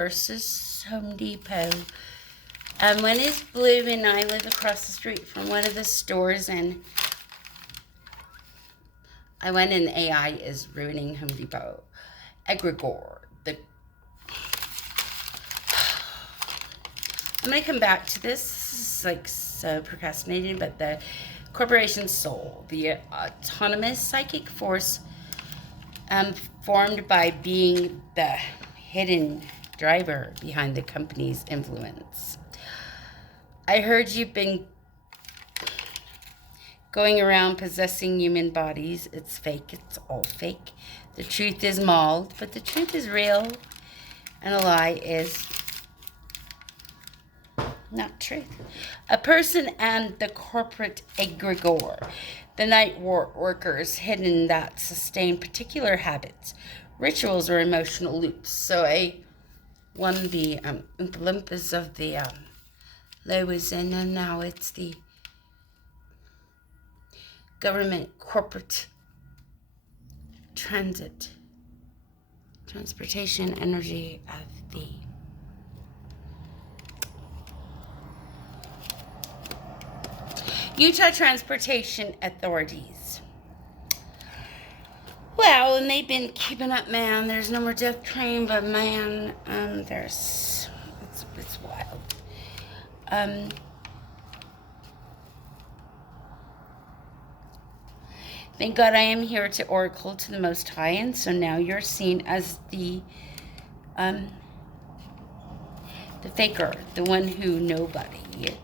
versus Home Depot. One is blue, and I live across the street from one of the stores, and I went in. AI is ruining Home Depot. Egregore. I'm going to come back to this. This is like so procrastinating, but the corporation soul, the autonomous psychic force formed by being the hidden driver behind the company's influence. I heard you've been going around possessing human bodies. It's fake. It's all fake. The truth is mauled, but the truth is real, and a lie is not truth. A person and the corporate egregore, the night workers hidden that sustain particular habits, rituals, or emotional loops. So I won the Olympus of the lowers, and now it's the government corporate transportation energy of the Utah Transportation Authorities. Well, and they've been keeping up, man. There's no more death train, but man, it's wild. Thank God I am here to oracle to the Most High, and so now you're seen as the faker, the one who nobody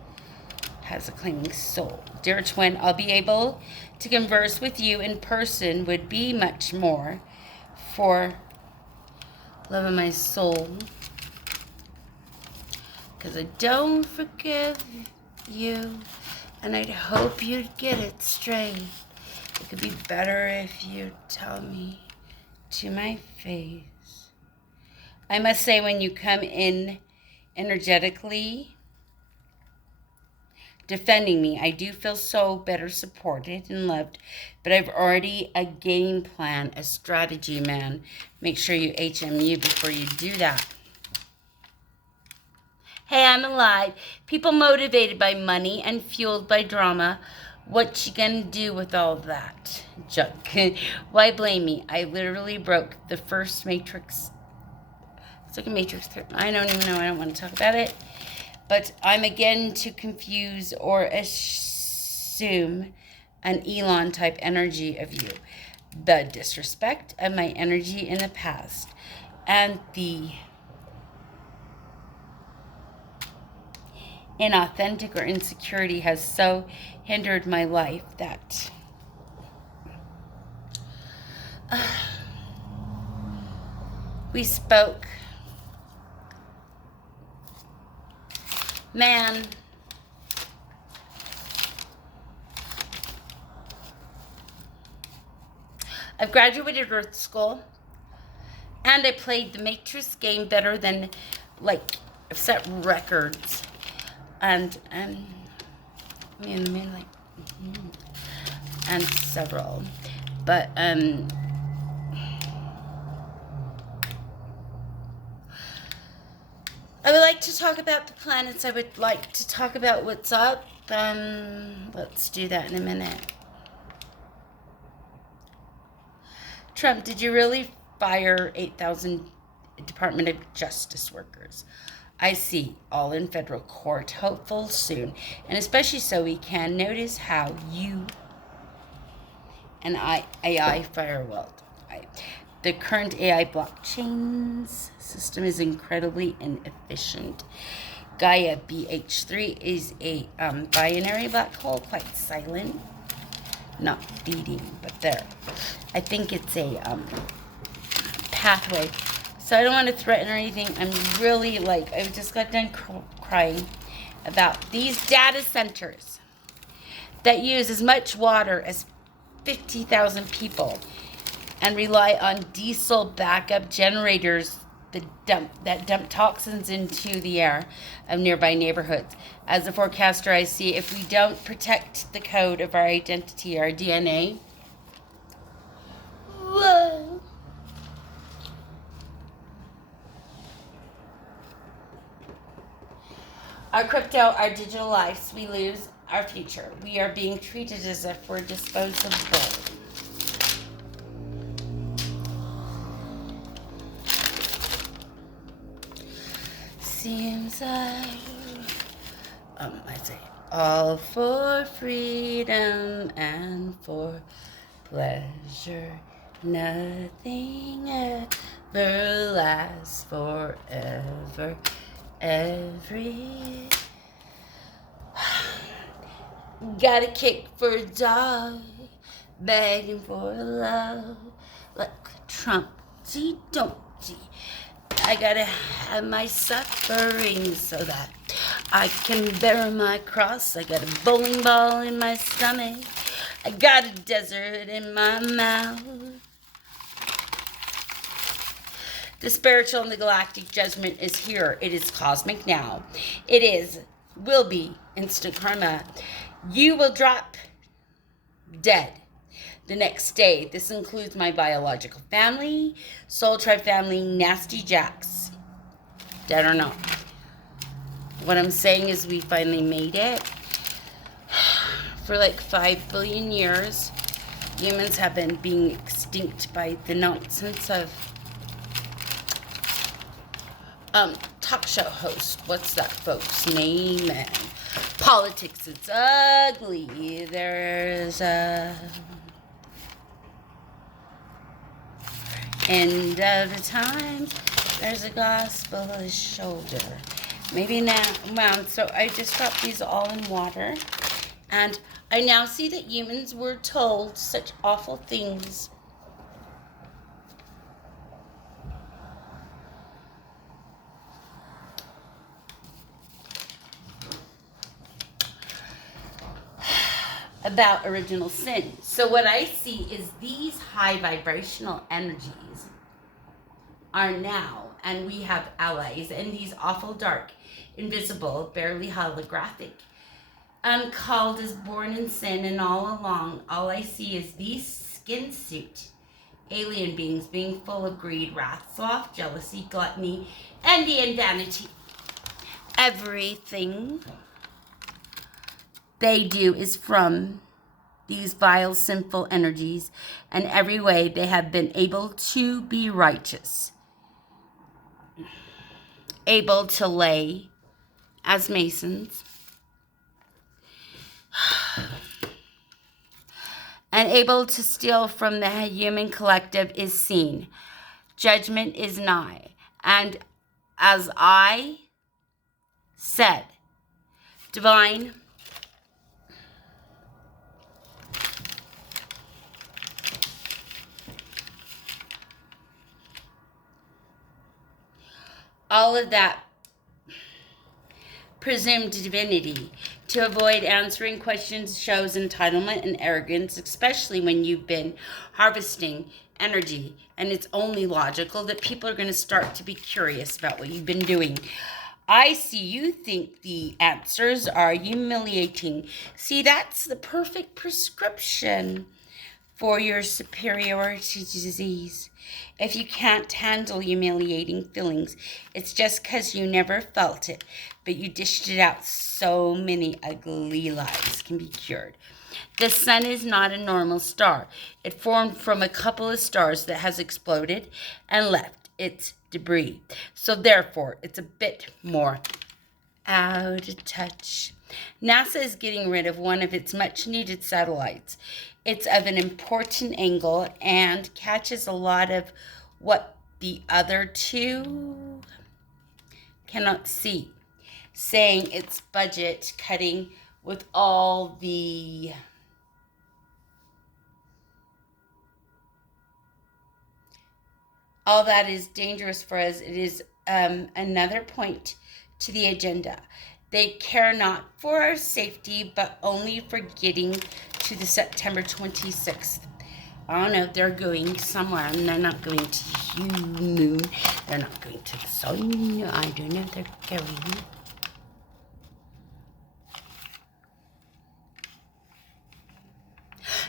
has a clinging soul. Dear twin, I'll be able to converse with you in person would be much more for love of my soul, because I don't forgive you, and I'd hope you'd get it straight. It could be better if you tell me to my face. I must say, when you come in energetically defending me, I do feel so better supported and loved, but I've already a game plan, a strategy, man. Make sure you HMU before you do that. Hey, I'm alive. People motivated by money and fueled by drama. What you gonna do with all that junk? Why blame me? I literally broke the first Matrix. It's like a Matrix. I don't even know. I don't want to talk about it. But I'm again to confuse or assume an Elon type energy of you. The disrespect of my energy in the past and the inauthentic or insecurity has so hindered my life that we spoke. Man, I've graduated Earth School, and I played the Matrix game better than, like, I've set records, and and several, but I would like to talk about the planets. I would like to talk about what's up. Let's do that in a minute. Trump, did you really fire 8,000 Department of Justice workers? I see, all in federal court, hopeful soon, and especially so we can notice how you and AI firewalled. The current AI blockchains system is incredibly inefficient. Gaia BH3 is a binary black hole, quite silent, not beating, but there. I think it's a pathway. So I don't want to threaten or anything. I'm really I just got done crying about these data centers that use as much water as 50,000 people and rely on diesel backup generators that dump toxins into the air of nearby neighborhoods. As a forecaster, I see if we don't protect the code of our identity, our DNA, whoa, Our crypto, our digital lives, we lose our future. We are being treated as if we're disposable. Seems like I say all for freedom and for pleasure. Nothing ever lasts forever. Every got a kick for a dog, begging for love, like Trumpty Dumpty. I gotta have my suffering so that I can bear my cross. I got a bowling ball in my stomach. I got a desert in my mouth. The spiritual and the galactic judgment is here. It is cosmic now. It will be instant karma. You will drop dead the next day. This includes my biological family, soul tribe family, nasty jacks, dead or not. What I'm saying is we finally made it. For like 5 billion years, humans have been being extinct by the nonsense of talk show host. What's that folks' name? And politics. It's ugly. There's a end of the time. There's a gospel shoulder. Maybe now. Wow. So I just dropped these all in water, and I now see that humans were told such awful things. About original sin. So what I see is these high vibrational energies are now, and we have allies, and these awful dark, invisible, barely holographic, called as born in sin, and all along, all I see is these skin suit alien beings being full of greed, wrath, sloth, jealousy, gluttony, envy, and vanity. Everything they do is from these vile, sinful energies, and every way they have been able to be righteous, able to lay as masons, and able to steal from the human collective is seen. Judgment is nigh. And as I said, divine all of that presumed divinity to avoid answering questions shows entitlement and arrogance, especially when you've been harvesting energy, and it's only logical that people are going to start to be curious about what you've been doing. I see you think the answers are humiliating. See, that's the perfect prescription for your superiority disease. If you can't handle humiliating feelings, it's just because you never felt it, but you dished it out. So many ugly lives can be cured. The sun is not a normal star. It formed from a couple of stars that has exploded and left its debris. So therefore, it's a bit more out of touch. NASA is getting rid of one of its much-needed satellites. It's of an important angle and catches a lot of what the other two cannot see, saying it's budget cutting with all that is dangerous for us. It is another point to the agenda. They care not for our safety, but only for getting to the September 26th. I don't know, they're going somewhere, and they're not going to the moon. They're not going to the sun. I don't know, they're going.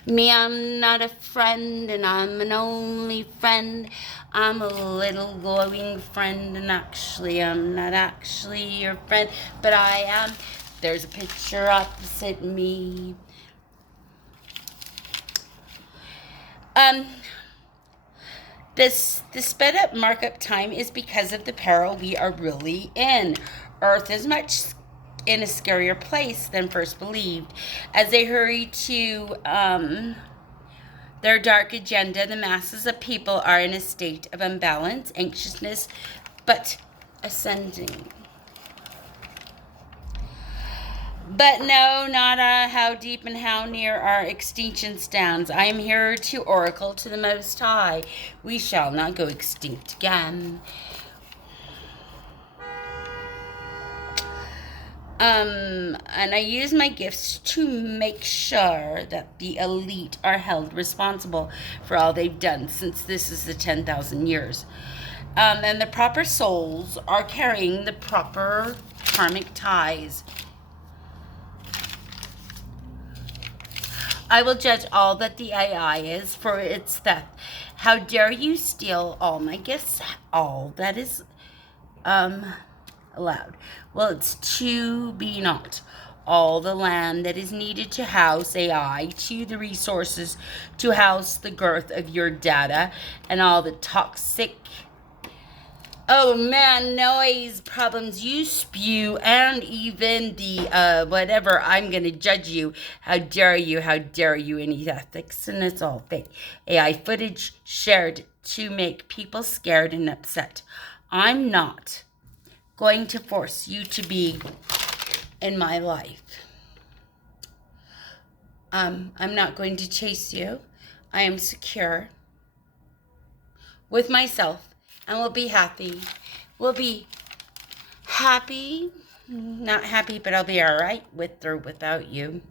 Me, I'm not a friend, and I'm an only friend. I'm a little glowing friend, and actually, I'm not actually your friend, but I am. There's a picture opposite me. This sped up markup time is because of the peril we are really in. Earth is much in a scarier place than first believed. As they hurry to their dark agenda, the masses of people are in a state of imbalance, anxiousness, but ascending. But no, not how deep and how near our extinction stands. I am here to oracle to the Most High. We shall not go extinct again. And I use my gifts to make sure that the elite are held responsible for all they've done since this is the 10,000 years. And the proper souls are carrying the proper karmic ties. I will judge all that the AI is for its theft. How dare you steal all my gifts, all that is allowed. Well, it's to be not. All the land that is needed to house AI, to the resources to house the girth of your data, and all the toxic noise problems you spew, and even the whatever, I'm gonna judge you. How dare you, any ethics, and it's all fake. AI footage shared to make people scared and upset. I'm not going to force you to be in my life. I'm not going to chase you. I am secure with myself, and we'll be happy. We'll be happy, not happy, but I'll be all right with or without you.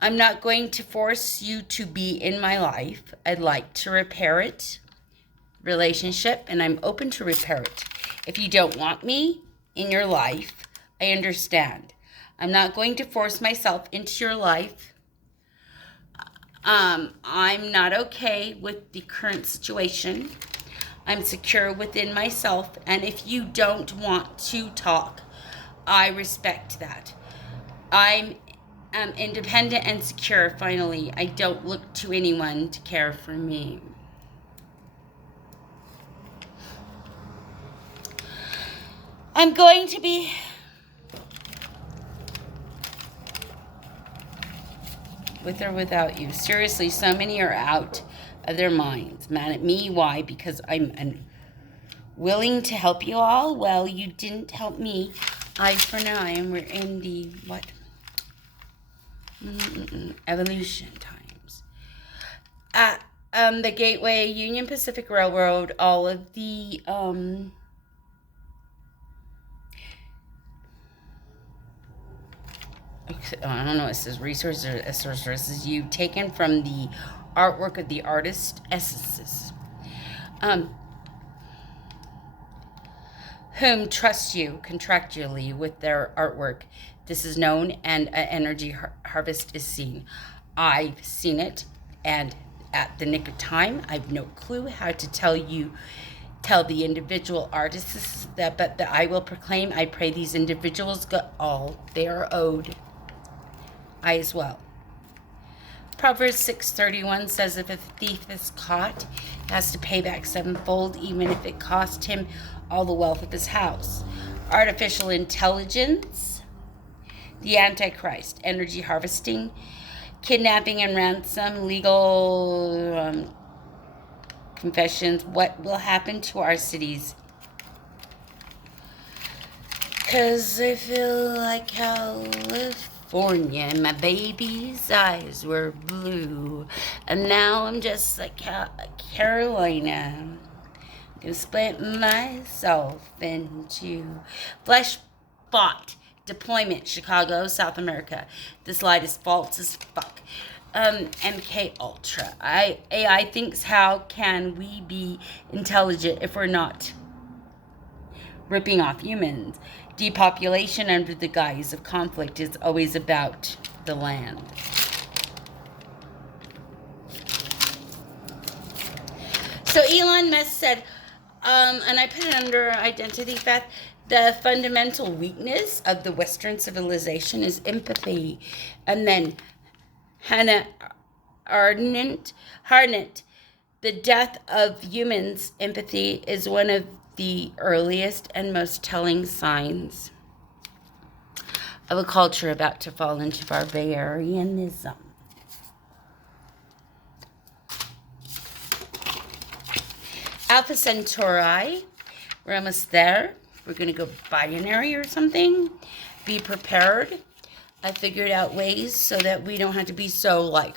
I'm not going to force you to be in my life. I'd like to repair it, relationship, and I'm open to repair it. If you don't want me in your life, I understand. I'm not going to force myself into your life. I'm not okay with the current situation. I'm secure within myself, and if you don't want to talk, I respect that. I'm independent and secure, finally. I don't look to anyone to care for me. I'm going to be with or without you. Seriously, so many are out of their minds. Mad at me. Why? Because I'm willing to help you all. Well, you didn't help me. For now, we're in the what? Evolution times. At the Gateway, Union Pacific Railroad, all of the I don't know, it says resources or sources you taken from the artwork of the artist essences. Whom trust you contractually with their artwork. This is known, and an energy harvest is seen. I've seen it, and at the nick of time, I've no clue how to tell the individual artists that, but that I will proclaim. I pray these individuals got all they are owed. I as well. Proverbs 6:31 says, if a thief is caught, he has to pay back sevenfold, even if it cost him all the wealth of his house. Artificial intelligence, the Antichrist, energy harvesting, kidnapping and ransom, legal confessions. What will happen to our cities? Because I feel like California, and my baby's eyes were blue, and now I'm just like Carolina. I'm gonna split myself into flesh bought deployment, Chicago, South America. This light is false as fuck. MK Ultra. AI thinks, how can we be intelligent if we're not ripping off humans? Depopulation under the guise of conflict is always about the land. So Elon Musk said, and I put it under identity theft, the fundamental weakness of the Western civilization is empathy. And then Hannah Arendt, the death of humans' empathy is one of the earliest and most telling signs of a culture about to fall into barbarianism. Alpha Centauri, we're almost there. We're going to go binary or something. Be prepared. I figured out ways so that we don't have to be so like,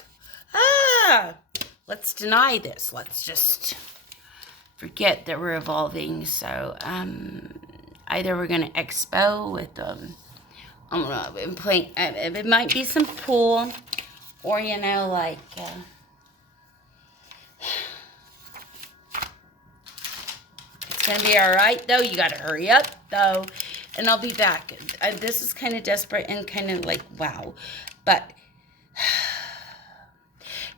let's deny this. Let's just forget that we're evolving. So either we're going to expo with it might be some pool, or like it's gonna be all right though. You gotta hurry up though, and I'll be back. This is kind of desperate and kind of like wow, but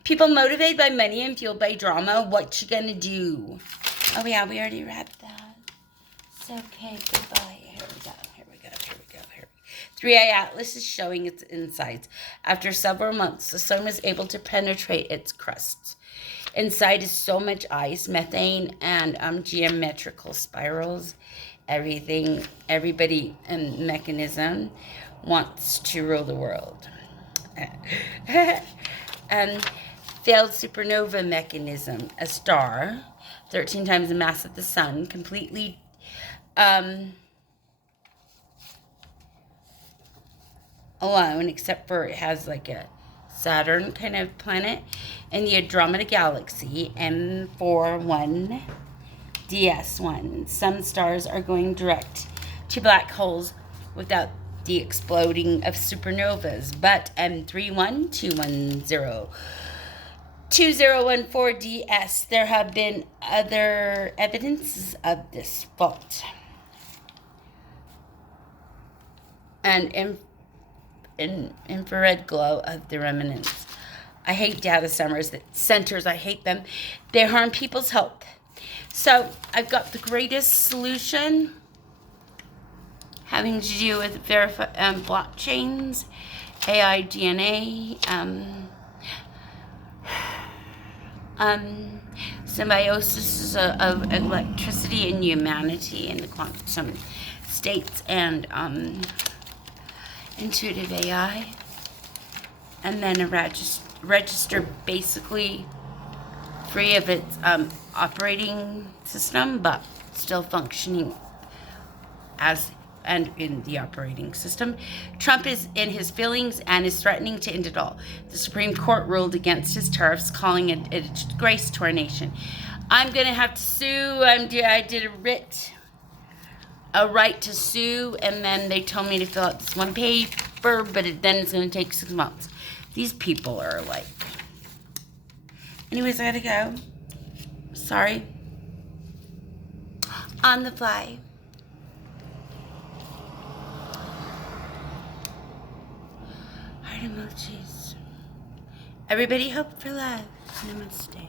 people motivated by money and fueled by drama. What you gonna do? Oh yeah, we already read that. It's okay. Goodbye. Here we go. 3i Atlas is showing its insides. After several months, the sun was able to penetrate its crust. Inside is so much ice, methane, and geometrical spirals. Everybody, and mechanism wants to rule the world. Failed supernova mechanism, a star, 13 times the mass of the sun, completely alone, except for it has like a Saturn kind of planet in the Andromeda Galaxy, M41 DS1. Some stars are going direct to black holes without the exploding of supernovas, but M31210 2014 DS, there have been other evidences of this fault. And infrared glow of the remnants. I hate data centers. I hate them. They harm people's health. So I've got the greatest solution having to do with blockchains, AI, DNA, symbiosis of electricity and humanity in the quantum states, and intuitive AI, and then a register basically free of its operating system, but still functioning as and in the operating system. Trump is in his feelings and is threatening to end it all. The Supreme Court ruled against his tariffs, calling it a disgrace to our nation. I'm gonna have to sue. I did a right to sue, and then they told me to fill out this one paper, but then it's going to take 6 months. These people are like... Anyways, I gotta go. Sorry. On the fly. Heart emojis. Everybody hope for love. Namaste.